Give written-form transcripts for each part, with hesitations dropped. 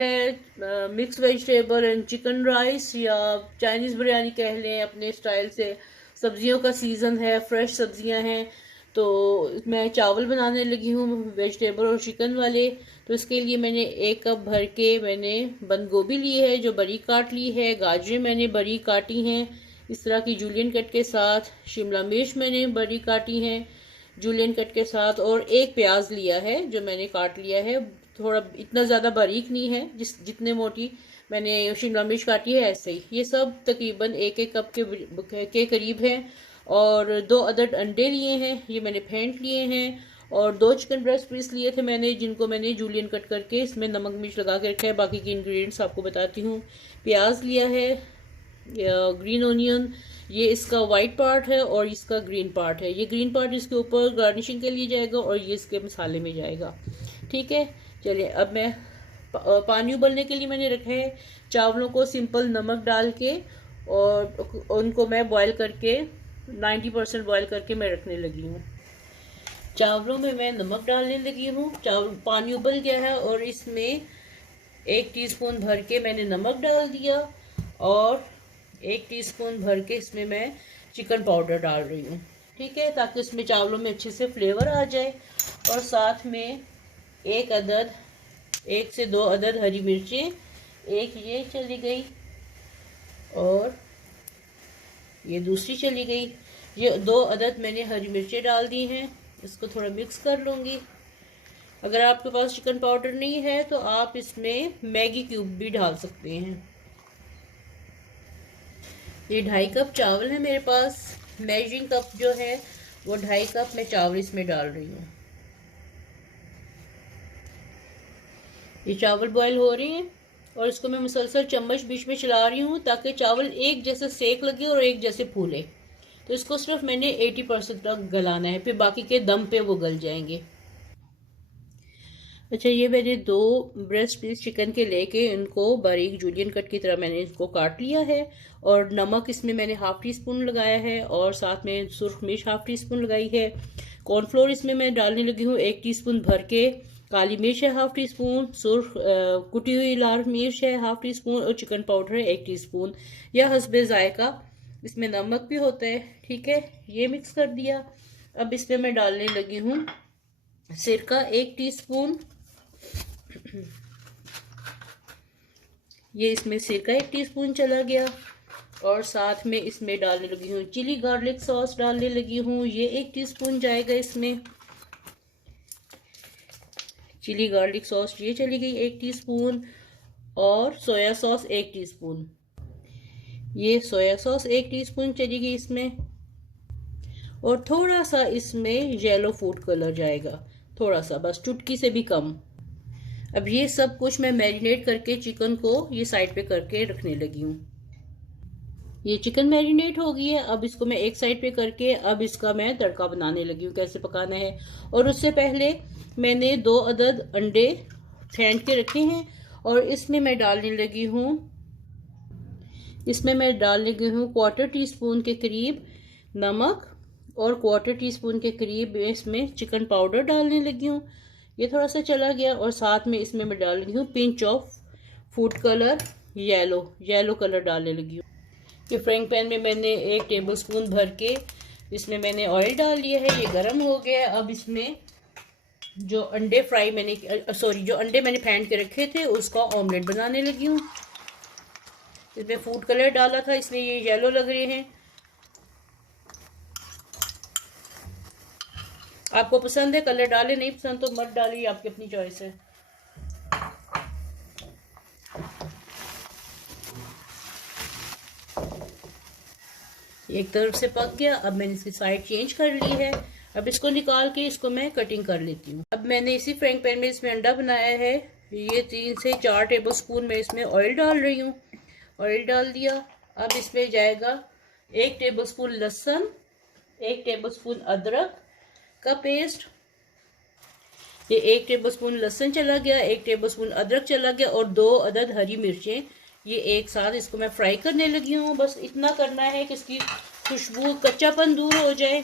है mix vegetable and chicken rice, या Chinese biryani कह लें अपने स्टाइल से। सब्जियों का सीज़न है, फ्रेश सब्जियां हैं। तो मैं चावल बनाने लगी हूँ वेजिटेबल और चिकन वाले। तो इसके लिए मैंने 1 कप भर के मैंने बंद गोभी ली है जो बरीक काट ली है, गाजरें मैंने बरीक काटी हैं इस तरह की जूलियन कट के साथ, शिमला मिर्च मैंने बरीक काटी हैं जूलियन कट के साथ, और 1 प्याज लिया है जो मैंने काट लिया है। थोड़ा इतना ज़्यादा बारीक नहीं है, जितने मोटी मैंने शिमला मिर्च काटी है ऐसे ही। ये सब तकरीबन 1-1 कप के करीब है। और 2 अदद अंडे लिए हैं, ये मैंने फेंट लिए हैं। और 2 चिकन ब्रेस्ट पीस लिए थे मैंने, जिनको मैंने जूलियन कट करके इसमें नमक मिर्च लगा के रखा है। बाकी के इंग्रेडिएंट्स आपको बताती हूँ। प्याज लिया है, ग्रीन ओनियन, ये इसका वाइट पार्ट है और इसका ग्रीन पार्ट है। ये ग्रीन पार्ट इसके ऊपर गार्निशिंग के लिए जाएगा और ये इसके मसाले में जाएगा। ठीक है, चलिए अब मैं पानी उबलने के लिए मैंने रखा है। चावलों को सिंपल नमक डाल के और उनको मैं बॉईल करके 90% बॉईल करके मैं रखने लगी हूँ। चावलों में मैं नमक डालने लगी हूँ। चावल पानी उबल गया है और इसमें 1 टीस्पून भर के मैंने नमक डाल दिया और 1 टीस्पून भर के इसमें मैं चिकन पाउडर डाल रही हूँ। ठीक है, ताकि इसमें चावलों में अच्छे से फ्लेवर आ जाए। और साथ में 1 से 2 अदद हरी मिर्चें, एक ये चली गई और ये दूसरी चली गई। ये 2 अदद मैंने हरी मिर्चें डाल दी हैं। इसको थोड़ा मिक्स कर लूँगी। अगर आपके पास चिकन पाउडर नहीं है तो आप इसमें मैगी क्यूब भी डाल सकते हैं। ये 2.5 कप चावल है मेरे पास। मेजरिंग कप जो है वो 2.5 कप मैं चावल इसमें डाल रही हूँ। ये चावल बॉईल हो रहे हैं और इसको मैं मुसलसल चम्मच बीच में चला रही हूँ ताकि चावल एक जैसे सेक लगे और एक जैसे फूले। तो इसको सिर्फ मैंने 80% तक गलाना है, फिर बाकी के दम पे वो गल जाएंगे। अच्छा, ये मैंने 2 ब्रेस्ट पीस चिकन के लेके इनको बारीक जूलियन कट की तरह मैंने इसको काट लिया है। और नमक इसमें मैंने 1/2 टीस्पून लगाया है और साथ में सुर्ख मिर्च 1/2 टीस्पून लगाई है। कॉर्नफ्लोर इसमें मैं डालने लगी हूँ 1 टीस्पून भर के। काली मिर्च है 1/2 टीस्पून, सुर्ख कुटी हुई लाल मिर्च है 1/2 टीस्पून और चिकन पाउडर है 1 टीस्पून, या हस्बे जायका। इसमें नमक भी होता है। ठीक है, ये मिक्स कर दिया। अब इसमें मैं डालने लगी हूँ सिरका 1 टीस्पून। ये इसमें सिरका 1 टीस्पून चला गया। और साथ में इसमें डालने लगी हूँ चिली गार्लिक सॉस डालने लगी हूँ, ये 1 टीस्पून जाएगा इसमें। चिली गार्लिक सॉस ये चली गई 1 टीस्पून। और सोया सॉस 1 टीस्पून, ये सोया सॉस 1 टीस्पून चली गई इसमें। और थोड़ा सा इसमें येलो फूड कलर जाएगा, थोड़ा सा, बस चुटकी से भी कम। अब ये सब कुछ मैं मैरिनेट करके चिकन को ये साइड पे करके रखने लगी हूँ। ये चिकन मैरिनेट हो गई है। अब इसको मैं एक साइड पे करके अब इसका मैं तड़का बनाने लगी हूँ, कैसे पकाना है। और उससे पहले मैंने 2 अदद अंडे फेंट के रखे हैं और इसमें मैं डालने लगी हूँ 1/4 टीस्पून के करीब नमक और 1/4 टीस्पून के करीब इसमें चिकन पाउडर डालने लगी हूँ। ये थोड़ा सा चला गया। और साथ में इसमें मैं डाल रही हूँ pinch of food colour, yellow colour डालने लगी हूँ। ये फ्राइंग पैन में मैंने 1 टेबलस्पून भर के इसमें मैंने ऑयल डाल लिया है, ये गर्म हो गया। अब इसमें जो अंडे मैंने फेंट के रखे थे उसका ऑमलेट बनाने लगी हूँ। इसमें फूड कलर डाला था इसलिए ये येलो लग रहे हैं। आपको पसंद है कलर डालें, नहीं पसंद तो मत डालिए, आपकी अपनी चॉइस है। एक तरफ से पक गया। अब मैंने इसकी साइड चेंज कर ली है। अब इसको निकाल के इसको मैं कटिंग कर लेती हूँ। अब मैंने इसी फ्राइंग पैन में इसमें अंडा बनाया है। ये 3 से 4 टेबलस्पून मैं इसमें ऑयल डाल रही हूँ। ऑयल डाल दिया। अब इसमें जाएगा 1 टेबलस्पून लहसुन, 1 टेबलस्पून अदरक का पेस्ट। ये 1 टेबलस्पून लहसुन चला गया, 1 टेबलस्पून अदरक चला गया और 2 अदद हरी मिर्चें। ये एक साथ इसको मैं फ्राई करने लगी हूँ। बस इतना करना है कि इसकी खुशबू, कच्चापन दूर हो जाए।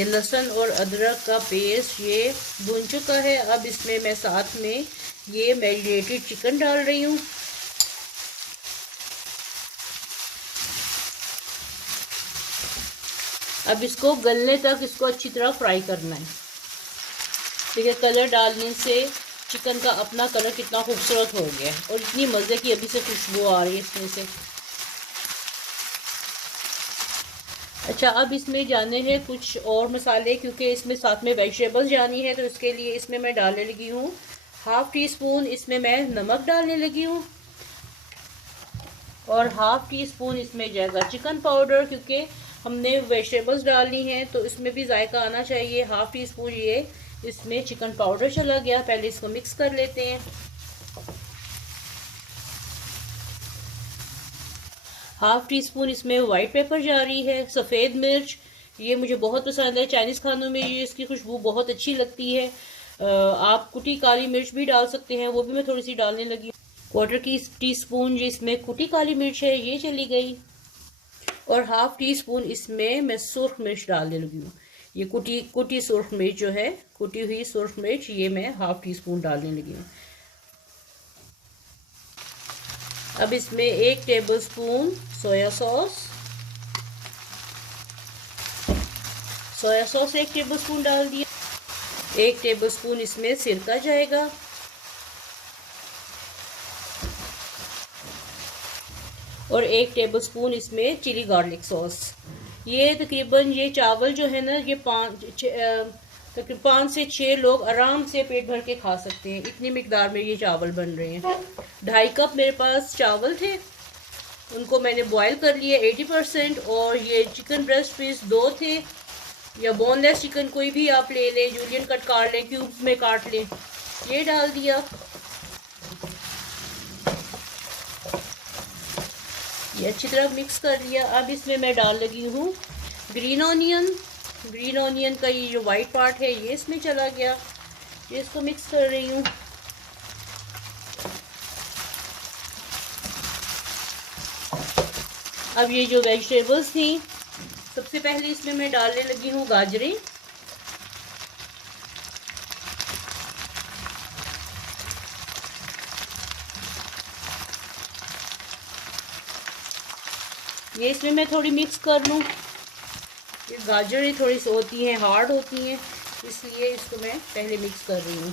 ये लहसुन और अदरक का पेस्ट ये भुन चुका है। अब इसमें मैं साथ में ये मैरिनेटेड चिकन डाल रही हूँ। अब इसको गलने तक इसको अच्छी तरह फ्राई करना है। देखिए कलर डालने से चिकन का अपना कलर कितना खूबसूरत हो गया है और इतनी मज़े की अभी से खुशबू आ रही है इसमें से। अच्छा, अब इसमें जाने हैं कुछ और मसाले, क्योंकि इसमें साथ में वेजिटेबल्स जानी है, तो इसके लिए इसमें मैं डालने लगी हूँ 1/2 टीस्पून इसमें मैं नमक डालने लगी हूँ और 1/2 टीस्पून इसमें जाएगा चिकन पाउडर, क्योंकि हमने वेजिटेबल्स डालनी है तो इसमें भी जायका आना चाहिए। 1/2 टीस्पून ये इसमें चिकन पाउडर चला गया। पहले इसको मिक्स कर लेते हैं। 1/2 टीस्पून इसमें वाइट पेपर जा रही है। सफ़ेद मिर्च ये मुझे बहुत पसंद है, चाइनीज़ खानों में ये इसकी खुशबू बहुत अच्छी लगती है। आप कुटी काली मिर्च भी डाल सकते हैं, वो भी मैं थोड़ी सी डालने लगी। 1/4 टीस्पून जो इसमें कुटी काली मिर्च है ये चली गई और 1/2 टीस्पून इसमें मैं सुर्ख मिर्च डालने लगी हूँ। ये कुटी सुर्ख मिर्च जो है, कुटी हुई सुर्ख मिर्च, ये मैं 1/2 टीस्पून डालने लगी हूँ। अब इसमें 1 टेबलस्पून सोया सॉस 1 टेबलस्पून डाल दिया। 1 टेबलस्पून इसमें सिरका जाएगा और 1 टेबलस्पून इसमें चिली गार्लिक सॉस। ये तकरीबन ये चावल जो है ना, ये 5 से 6 लोग आराम से पेट भर के खा सकते हैं, इतनी मिकदार में ये चावल बन रहे हैं। 2.5 कप मेरे पास चावल थे, उनको मैंने बॉईल कर लिया 80%। और ये चिकन ब्रेस्ट पीस 2 थे, या बोनलेस चिकन कोई भी आप ले लें, जूलियन कट काट लें, क्यूब्स में काट लें, ये डाल दिया। ये अच्छी तरह मिक्स कर लिया। अब इसमें मैं डाल लगी हूँ ग्रीन ऑनियन का ये जो वाइट पार्ट है ये इसमें चला गया। ये इसको मिक्स कर रही हूँ। अब ये जो वेजिटेबल्स थी, सबसे पहले इसमें मैं डालने लगी हूँ गाजरें। ये इसमें मैं थोड़ी मिक्स कर लूँ। ये गाजरें थोड़ी सी होती हैं, हार्ड होती हैं, इसलिए इसको मैं पहले मिक्स कर रही हूँ।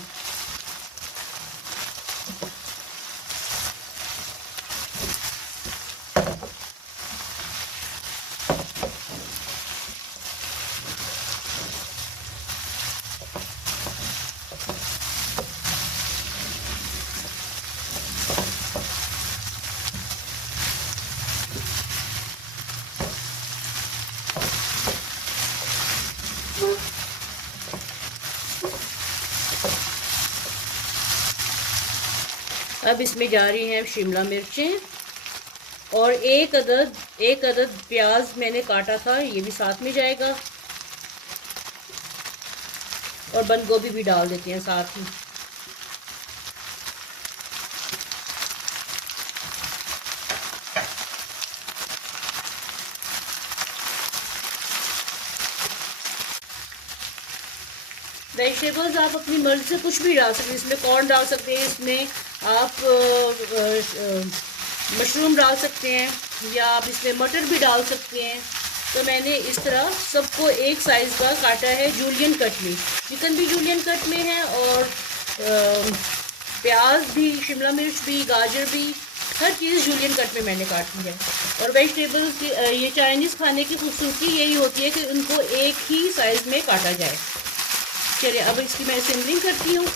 अब इसमें जा रही हैं शिमला मिर्चें और एक अदद प्याज मैंने काटा था, ये भी साथ में जाएगा। और बंद गोभी भी डाल देते हैं साथ में। वेजिटेबल्स आप अपनी मर्जी से कुछ भी डाल सकते हैं, इसमें कॉर्न डाल सकते हैं, इसमें आप मशरूम डाल सकते हैं, या आप इसमें मटर भी डाल सकते हैं। तो मैंने इस तरह सबको एक साइज़ का काटा है जूलियन कट में। चिकन भी जूलियन कट में है और प्याज भी, शिमला मिर्च भी, गाजर भी, हर चीज़ जूलियन कट में मैंने काटी है। और वेजिटेबल्स की ये चाइनीज़ खाने की खूबसूरती यही होती है कि उनको एक ही साइज़ में काटा जाए। चलिए अब इसकी मैं असेंबलिंग करती हूँ।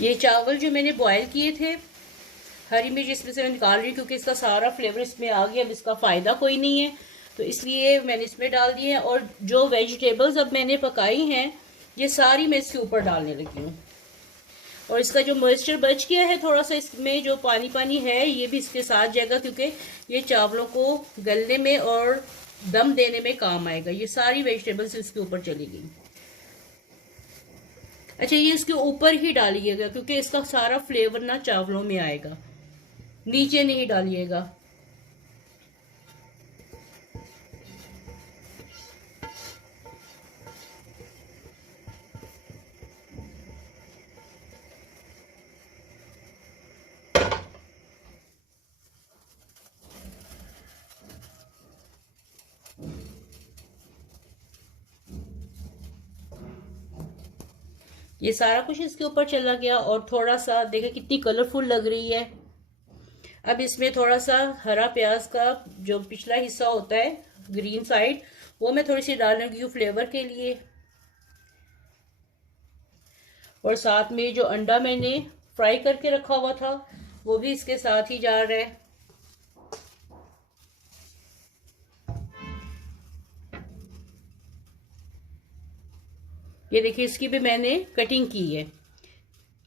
ये चावल जो मैंने बॉयल किए थे, हरी मिर्च इसमें से मैं निकाल रही हूँ क्योंकि इसका सारा फ्लेवर इसमें आ गया, अब इसका फ़ायदा कोई नहीं है, तो इसलिए मैंने इसमें डाल दिए हैं। और जो वेजिटेबल्स अब मैंने पकाई हैं ये सारी मैं इसके ऊपर डालने लगी हूँ। और इसका जो मॉइस्चर बच गया है थोड़ा सा, इसमें जो पानी पानी है ये भी इसके साथ जाएगा, क्योंकि ये चावलों को गलने में और दम देने में काम आएगा। ये सारी वेजिटेबल्स इसके ऊपर चली गई। अच्छा, ये इसके ऊपर ही डालिएगा क्योंकि इसका सारा फ्लेवर ना चावलों में आएगा, नीचे नहीं डालिएगा। ये सारा कुछ इसके ऊपर चला गया और थोड़ा सा देखें कितनी कलरफुल लग रही है। अब इसमें थोड़ा सा हरा प्याज का जो पिछला हिस्सा होता है ग्रीन साइड, वो मैं थोड़ी सी डाल रही हूँ फ्लेवर के लिए। और साथ में जो अंडा मैंने फ्राई करके रखा हुआ था वो भी इसके साथ ही जा रहा है। ये देखिए इसकी भी मैंने कटिंग की है।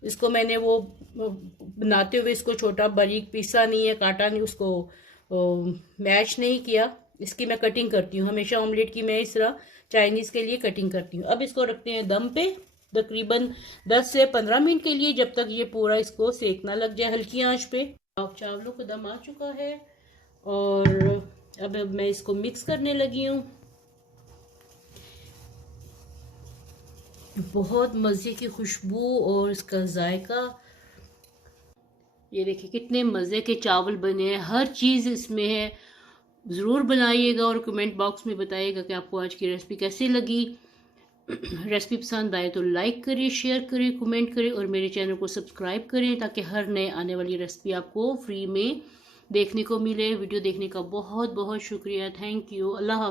इसको मैंने वो बनाते हुए इसको छोटा बारीक पीसा नहीं है, काटा नहीं, उसको मैश नहीं किया। इसकी मैं कटिंग करती हूँ हमेशा, ऑमलेट की मैं इस तरह चाइनीज़ के लिए कटिंग करती हूँ। अब इसको रखते हैं दम पे तकरीबन 10 से 15 मिनट के लिए, जब तक ये पूरा इसको सेकना लग जाए हल्की आंच पे। चावलों का दम आ चुका है और अब मैं इसको मिक्स करने लगी हूँ। बहुत मज़े की खुशबू और इसका जायका। ये देखिए कितने मज़े के चावल बने हैं, हर चीज़ इसमें है। ज़रूर बनाइएगा और कमेंट बॉक्स में बताइएगा कि आपको आज की रेसिपी कैसी लगी। रेसिपी पसंद आए तो लाइक करें, शेयर करें, कमेंट करें और मेरे चैनल को सब्सक्राइब करें ताकि हर नए आने वाली रेसिपी आपको फ्री में देखने को मिले। वीडियो देखने का बहुत बहुत शुक्रिया। Thank you. अल्लाह हाफ़िज़।